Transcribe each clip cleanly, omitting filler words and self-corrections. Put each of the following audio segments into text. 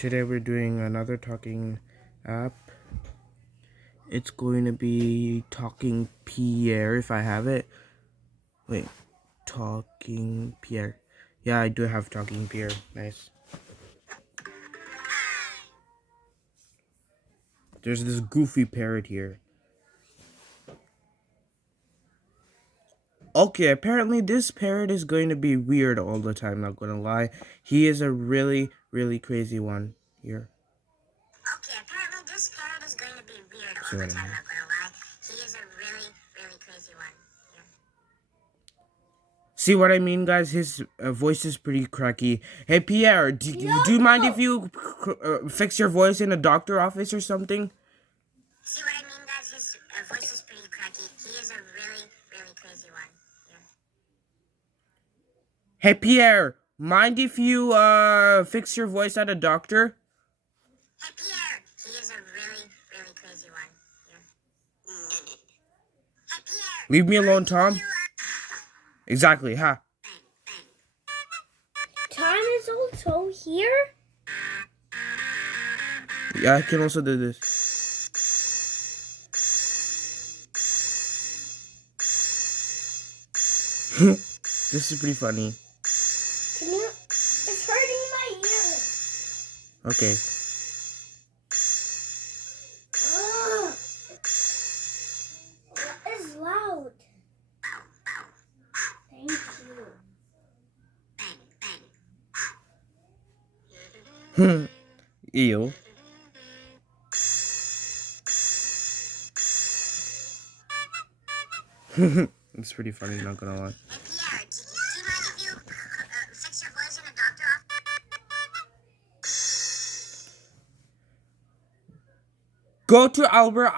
Today we're doing another talking app. It's going to be Talking Pierre if I have it. Wait, Talking Pierre. Yeah, I do have Talking Pierre. Nice. There's this goofy parrot here. Okay, apparently this parrot is going to be weird all the time, not gonna lie. He is a really, really crazy one here. Okay, apparently this parrot is going to be weird all the time, not gonna lie. He is a really, really crazy one. Yeah. See what I mean, guys? His voice is pretty cracky. Hey, Pierre, do you mind if you fix your voice in a doctor office or something? See what I mean, guys? His voice is pretty cracky. He is a really, really crazy one. Yeah. Hey, Pierre, mind if you fix your voice at a doctor? Hey, Pierre! He is a really, really crazy one. Yeah. Hey, Pierre! Leave me alone, Tom. Exactly, huh? Tom is also here? Yeah, I can also do this. This is pretty funny. It's hurting my ear. Okay. It's loud. Thank you. Ew. It's pretty funny, not gonna lie. Hey, Pierre, do you mind if you fix your voice in a doctor office? Go to Albert.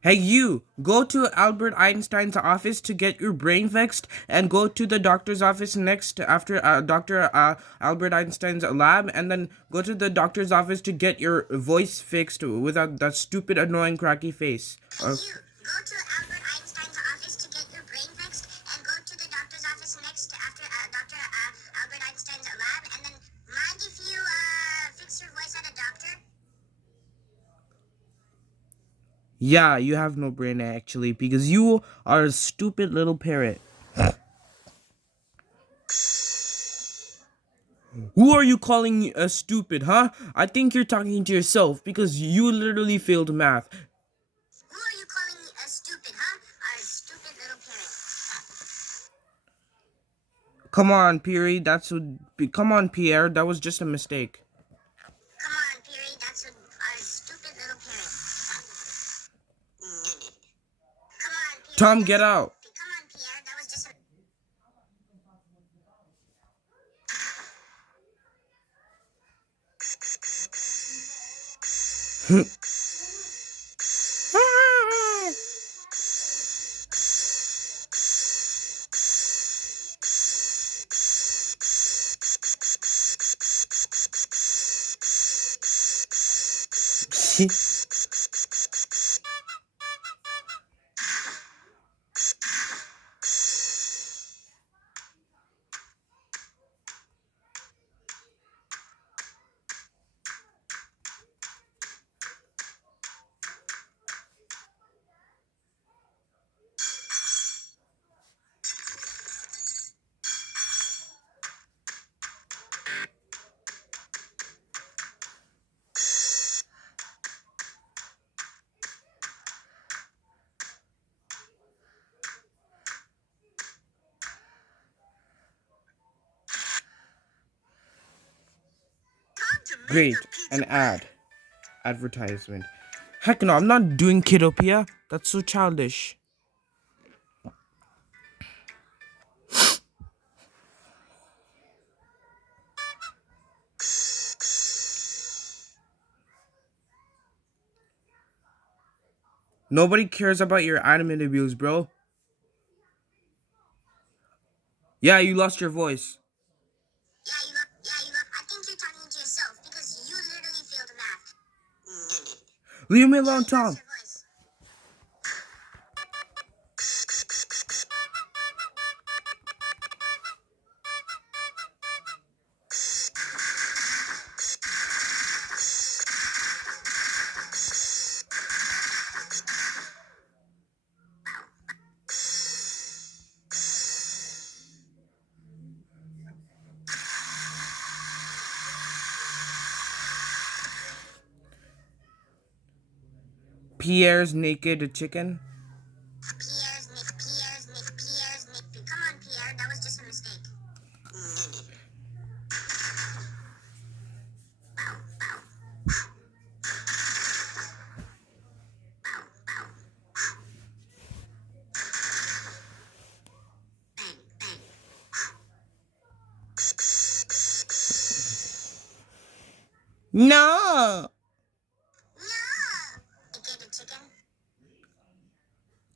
Hey, you! Go to Albert Einstein's office to get your brain fixed, and go to the doctor's office next after Dr. Albert Einstein's lab, and then go to the doctor's office to get your voice fixed without that stupid, annoying, cracky face. Hey, you! Go to Albert Einstein's office to get your brain fixed, and go to the doctor's office next after Dr. Albert Einstein's lab, and then mind if you fix your voice at a doctor? Yeah, you have no brain actually, because you are a stupid little parrot. Who are you calling stupid, huh? I think you're talking to yourself, because you literally failed math. Who are you calling stupid, huh? Our stupid little parrot. Come on, Pierre, come on, Pierre, that was just a mistake. Come on, Pierre, that's our stupid little parrot. Come on, Pierre. Tom, get out. Come on, Pierre, that was just a... Great, an ad. Advertisement. Heck no, I'm not doing Kidopia. That's so childish. Nobody cares about your anime reviews, bro. Yeah, you lost your voice. Yeah, you look. I think you're talking to yourself because you literally failed math. Leave me alone, Tom. Your voice. Pierre's naked chicken. Pierre's naked. Come on, Pierre. That was just a mistake. No. Naked chicken.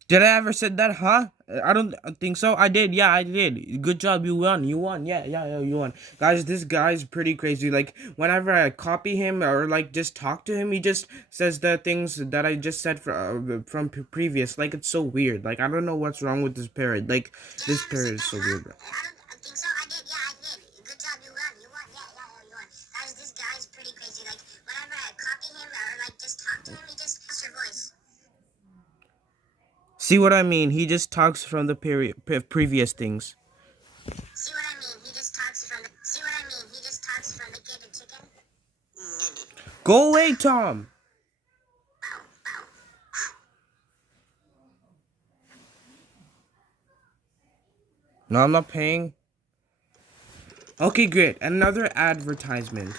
Did I ever said that, huh? I don't think so. I did. Yeah, I did. Good job. You won. You won. Yeah, you won. Guys, this guy's pretty crazy. Like, whenever I copy him or, like, just talk to him, he just says the things that I just said from previous. Like, it's so weird. Like, I don't know what's wrong with this parrot. Like, this parrot is so weird. I think so. I did. Yeah, I did. Good job. You won. You won. Yeah, you won. Guys, this guy's pretty crazy. Like, whenever I copy him or, like, just talk to him, he just has your voice. See what I mean? He just talks from the previous things. See what I mean? He just talks from the naked chicken. Go away, Tom. No, I'm not paying. Okay, great. Another advertisement.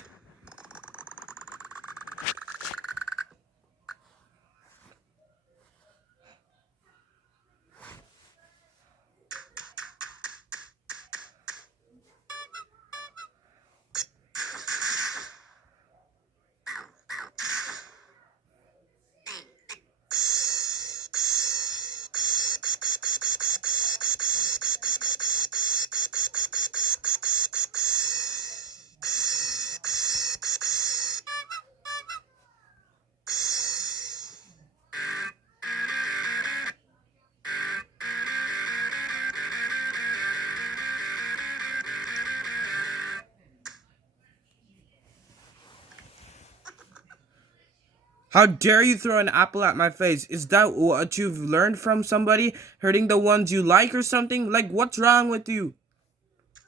How dare you throw an apple at my face? Is that what you've learned from somebody? Hurting the ones you like or something? Like, what's wrong with you?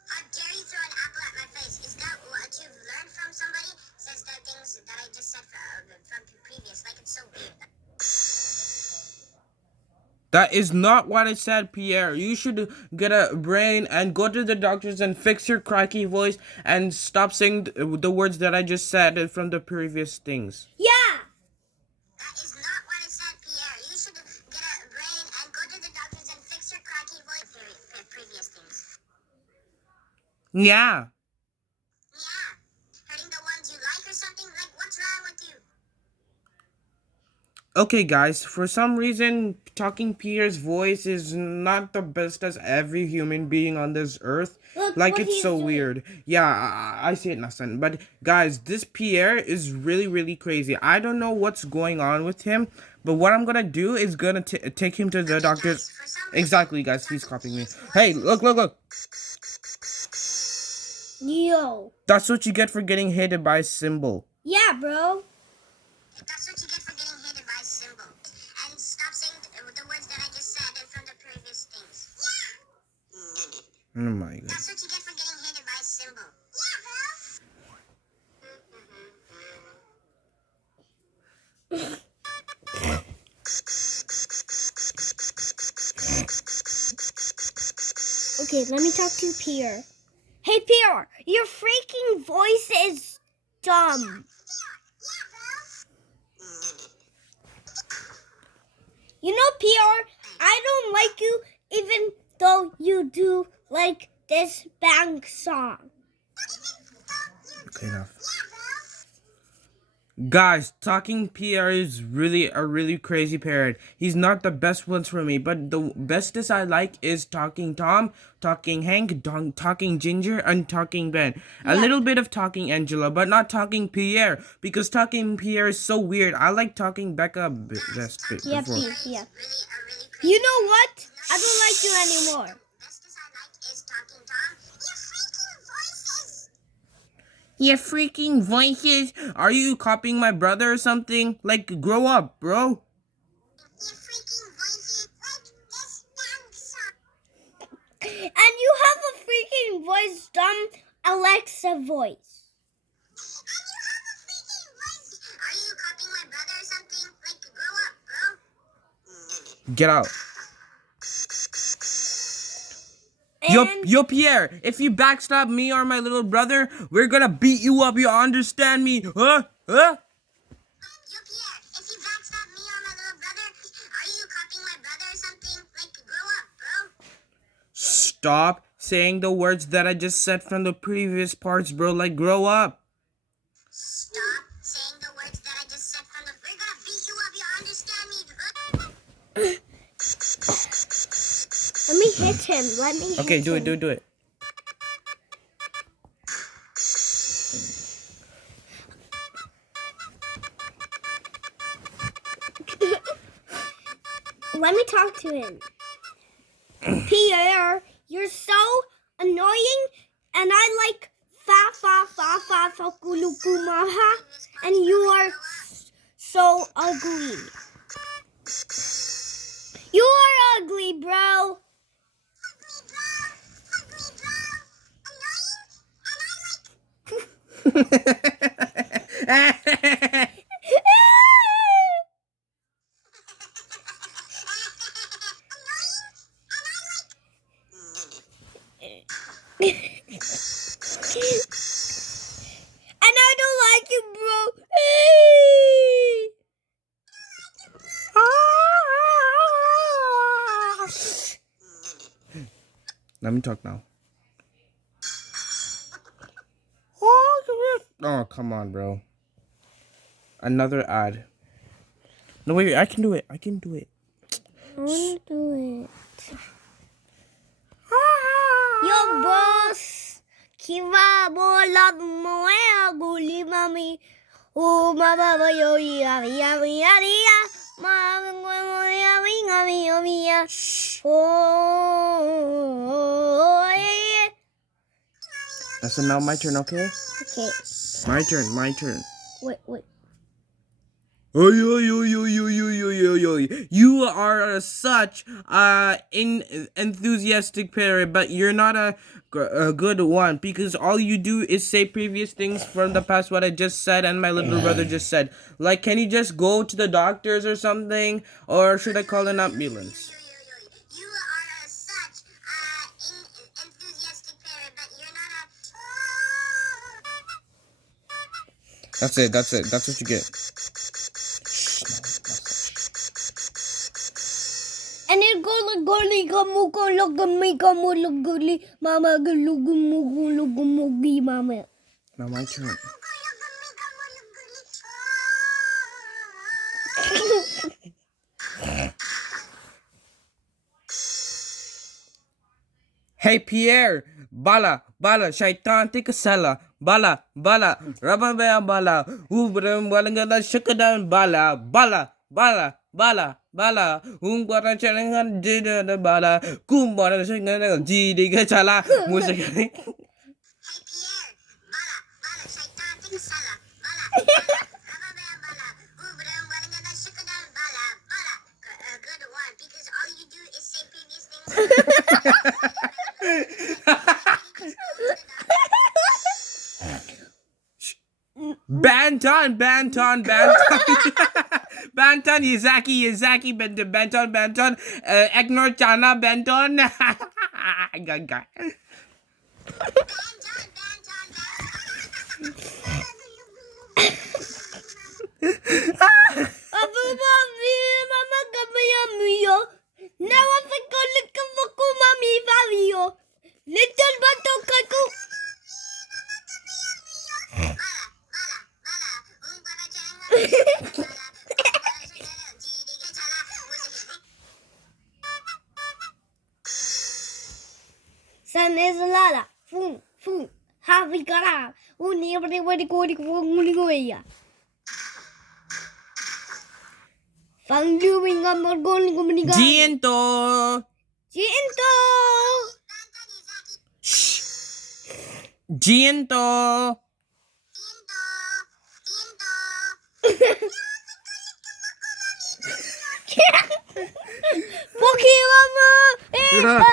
How dare you throw an apple at my face? Is that what you've learned from somebody? Says the things that I just said from previous. Like, it's so weird. That is not what I said, Pierre. You should get a brain and go to the doctors and fix your cracky voice and stop saying the words that I just said from the previous things. Yeah. That is not what I said, Pierre. You should get a brain and go to the doctors and fix your cracky voice. Previous things. Yeah. Yeah. Hurting the ones you like or something? Like, what's wrong with you? Okay, guys, for some reason, Talking Pierre's voice is not the best as every human being on this earth. Look Like, what it's he's so doing. weird. Yeah, I see it, Nasan. But, guys, this Pierre is really, really crazy. I don't know what's going on with him, but what I'm gonna do is gonna take him to the doctor's. For some reason, Exactly, guys, he's copying me. Hey, look. Yo. That's what you get for getting hit by a symbol. Yeah, bro. that's what you get for getting hated by symbol. And stop saying the words that I just said from the previous things. Yeah. Oh my god. That's what you get for getting hated by symbol. Yeah, bro. Okay, let me talk to Pierre. Hey, Pierre, your freaking voice is dumb. You know, Pierre, I don't like you even though you do like this bang song. Okay, enough. Guys, Talking Pierre is really a really crazy parrot. He's not the best ones for me, but the bestest I like is Talking Tom, Talking Hank, Talking Ginger, and Talking Ben. A little bit of Talking Angela, but not Talking Pierre, because Talking Pierre is so weird. I like Talking Becca best Yeah, before. Pierre, yeah. Really crazy. You know what? I don't like you anymore. Bestest I like is Talking Tom. Your Your freaking voices. freaking voices. Are you copying my brother or something? Like, grow up, bro. Your freaking voices. Like this bang song. And you have a freaking voice, dumb Alexa voice. And you have a freaking voice. Are you copying my brother or something? Like, grow up, bro. Get out. And Yo, Pierre, if you backstab me or my little brother, we're gonna beat you up. You understand me? Huh? Yo, Pierre, if you backstab me or my little brother, are you copying my brother or something? Like, grow up, bro. Stop saying the words that I just said from the previous parts, bro. Like, grow up. Stop saying the words that I just said from the. We're gonna beat you up. You understand me? let me hit him. Let me hit Okay, him. do it. Let me talk to him. Pierre, you're so annoying, and I like fa kulukumaha, and you are so ugly. You are ugly, bro. And I don't like you, bro. Let me talk now. Oh, come on, bro. Another ad. No, wait, I can do it. I want to do it. Yo, boss. Kiva bola moya guli mami. Oh, mama yo ya ya ya ya. Mama ya ya ya. Oh, yeah. So now my turn, okay? Okay. My turn. Wait. Oh, yo. You are such enthusiastic parrot, but you're not a good one because all you do is say previous things from the past what I just said and my little brother just said. Like, can you just go to the doctors or something, or should I call an ambulance? You are such enthusiastic parrot, but you're not a. That's it. That's what you get. And it go like gully gamu go look me gamu look gully mama gulugu mama. Now my turn. Hey Pierre, bala, shaitan take a sala, bala, rababaya bala, ubram walangala shakadan bala, umbara chalangan jida the bala, kumbara shangan jidiga chala, musakani. Hey Pierre, bala, shaitan, take a sala, bala, rababaya bala, ubram walangada shakadan bala, good one, because all you do is say previous things. Banton. Banton, Yazaki, Banton, ignore Chana, Banton. Gaga. Mama Gamiyo. Now I think I'll look at Mommy Valio. Little Bato Kaku. San is a lala. Foom. Happy gara. Uni everybody going. Fang doing a more going. Giento. Giento. Pokemon.